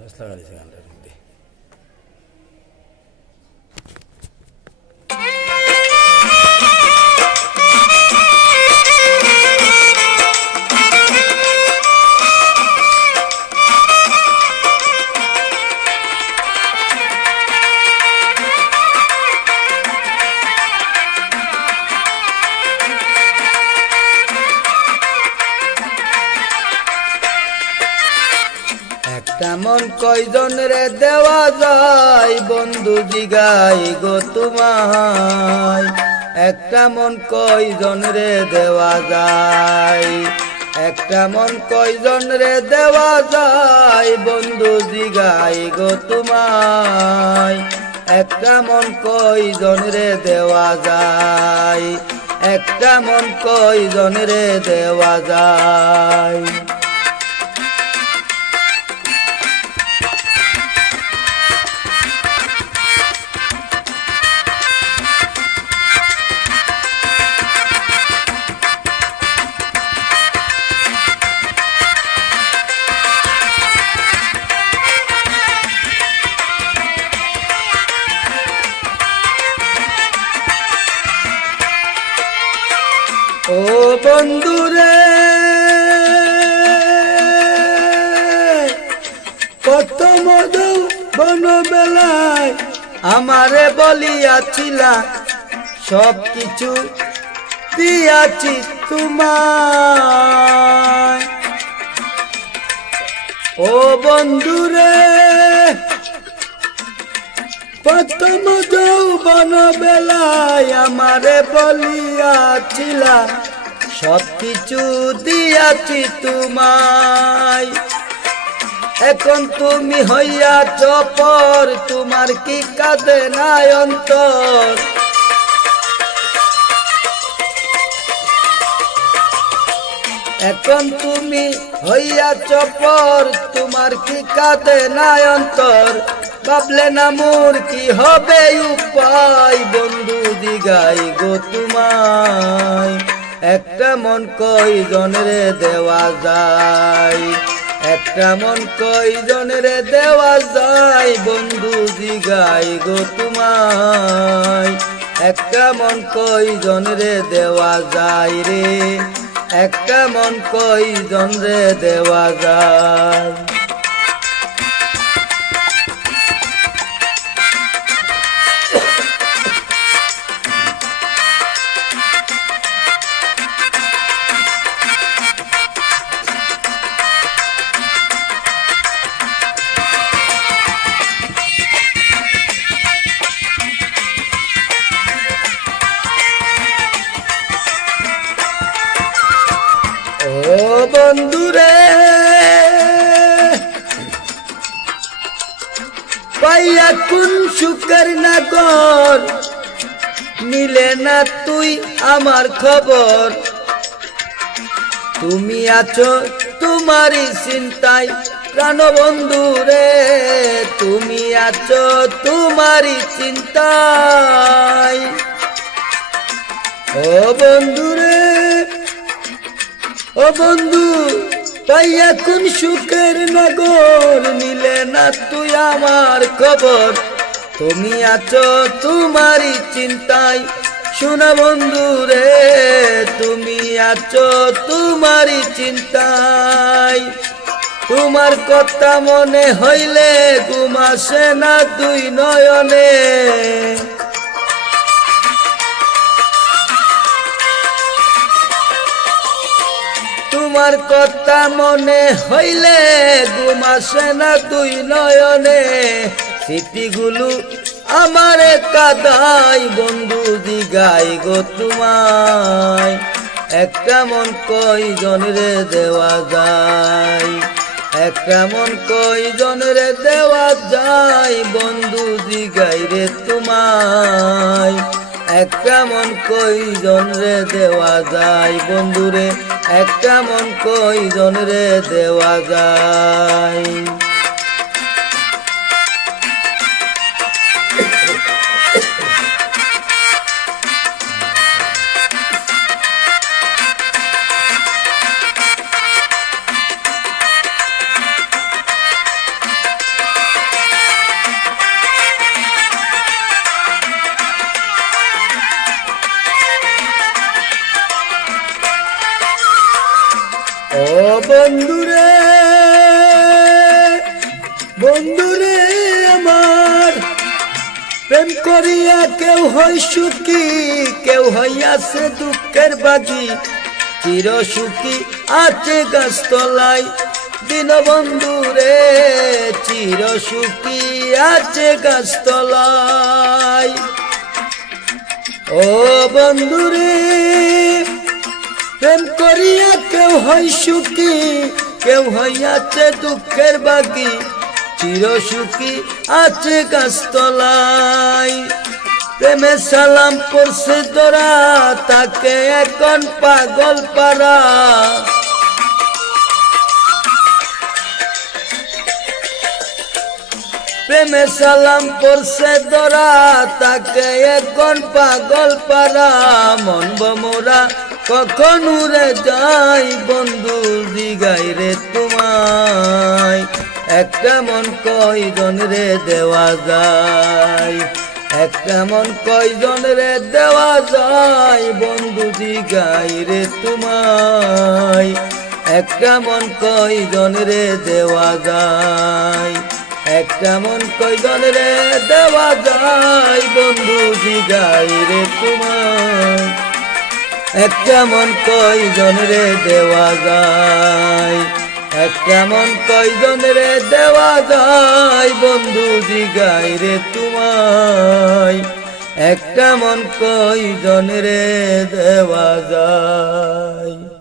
ফেসলা গাড়িছে গানটার মধ্যে। একটা মন কয়জন রে দেওয়া যায় বন্ধু জিগাই গো তোমায়, একটা মন কয়জন রে দেওয়া যায়, একটা মন কয়জন রে দেওয়া যায় বন্ধু জিগাই গো তোমায়, একটা মন কয়জন রে দেওয়া যায়, একটা মন কয়জন রে দেওয়া যায়। ও বন্ধুরে প্রথম বনবেলায় আমারে বলিয়াছিলা সব কিছু দিয়াছি তোমায়, ও বন্ধুরে প্রথম যৌবন বেলায় আমারে বলিয়াছিলা সব কিছু দিয়াছি তোমায়, এখন তুমি হইয়াছ পর তোমার কি কাঁদে নাই অন্তর, এখন তুমি হইয়াছ পর তোমার কি কাঁদে নাই অন্তর, ভাবলে না মোর কি হবে উপায় বন্ধু দিগাই গো তোমায়, একটা মন কয়জন রে দেওয়া যায়, একটা মন কয়জন রে দেওয়া যায় বন্ধু দিগাই গো তোমায়, একটা মন কয়জন রে দেওয়া যায় রে, একটা মন কয়জন রে দেওয়া যায়। ও বন্ধুরে পাইয়া কোন সুখের নাগর, নিলে না তুই আমার খবর, তুমি আছো তোমারই চিন্তায় প্রাণ বন্ধুরে, তুমি আছো তোমারই চিন্তায়, ও বন্ধুরে ও বন্ধু পাইয়া কোন সুখের নগর, নিলে না তুই আমার খবর, তুমি আছো তোমারই চিন্তায়, শোনা বন্ধু রে তুমি আছো তোমারই চিন্তায়, তোমার কথা মনে হইলে ঘুম আসে না দুই নয়নে, তোমার কথা মনে হইলে ঘুম আসে না দুই নয়নে, স্মৃতিগুলো আমারে কাদাই বন্ধু দিগাই গো তোমায়, একটা মন কয়জন রে দেওয়া যায়, একটা মন কয়জন রে দেওয়া যায় বন্ধু দিগাই রে তোমায়, একটা মন কয়জন রে দেওয়া যায় বন্ধুরে, একটা মন কয়জন রে দেওয়া যায়। বন্ধুরে বন্ধুরে আমার প্রেম করিয়া কেউ হয় সুখী কেউ হইয়াছে দুঃখের বাগী চির সুখী আছে গাছতলায় দীনবন্ধু রে চির সুখী আছে গাছতলায় ও বন্ধুরে প্রেম করিয়া কেউ হয় সুখী কেউ হইয়াছে দুঃখের বাগী চির সুখী আছে গাছতলায় প্রেমে সালাম পড়ছে তোরা তাকে এখন পাগল পারা প্রেমে সালাম পড়ছে তোরা তাকে এখন পাগল পারা মন বমরা কখন উড়ে যাই বন্ধু দিগাই রে তোমায় একটা মন কয়জন রে দেওয়া যায় একটা মন কয়জন রে দেওয়া যায় বন্ধু দিগাই রে তোমায় একটা মন কয়জন রে দেওয়া যায় একটা মন কয়জন রে দেওয়া যায় বন্ধু দিগাই রে তোমায় একটা মন কয়জন রে দেওয়া যায় একটা মন কয়জন রে দেওয়া যায় বন্ধু দিগাই রে তোমায় একটা মন কয়জন রে দেওয়া যায়।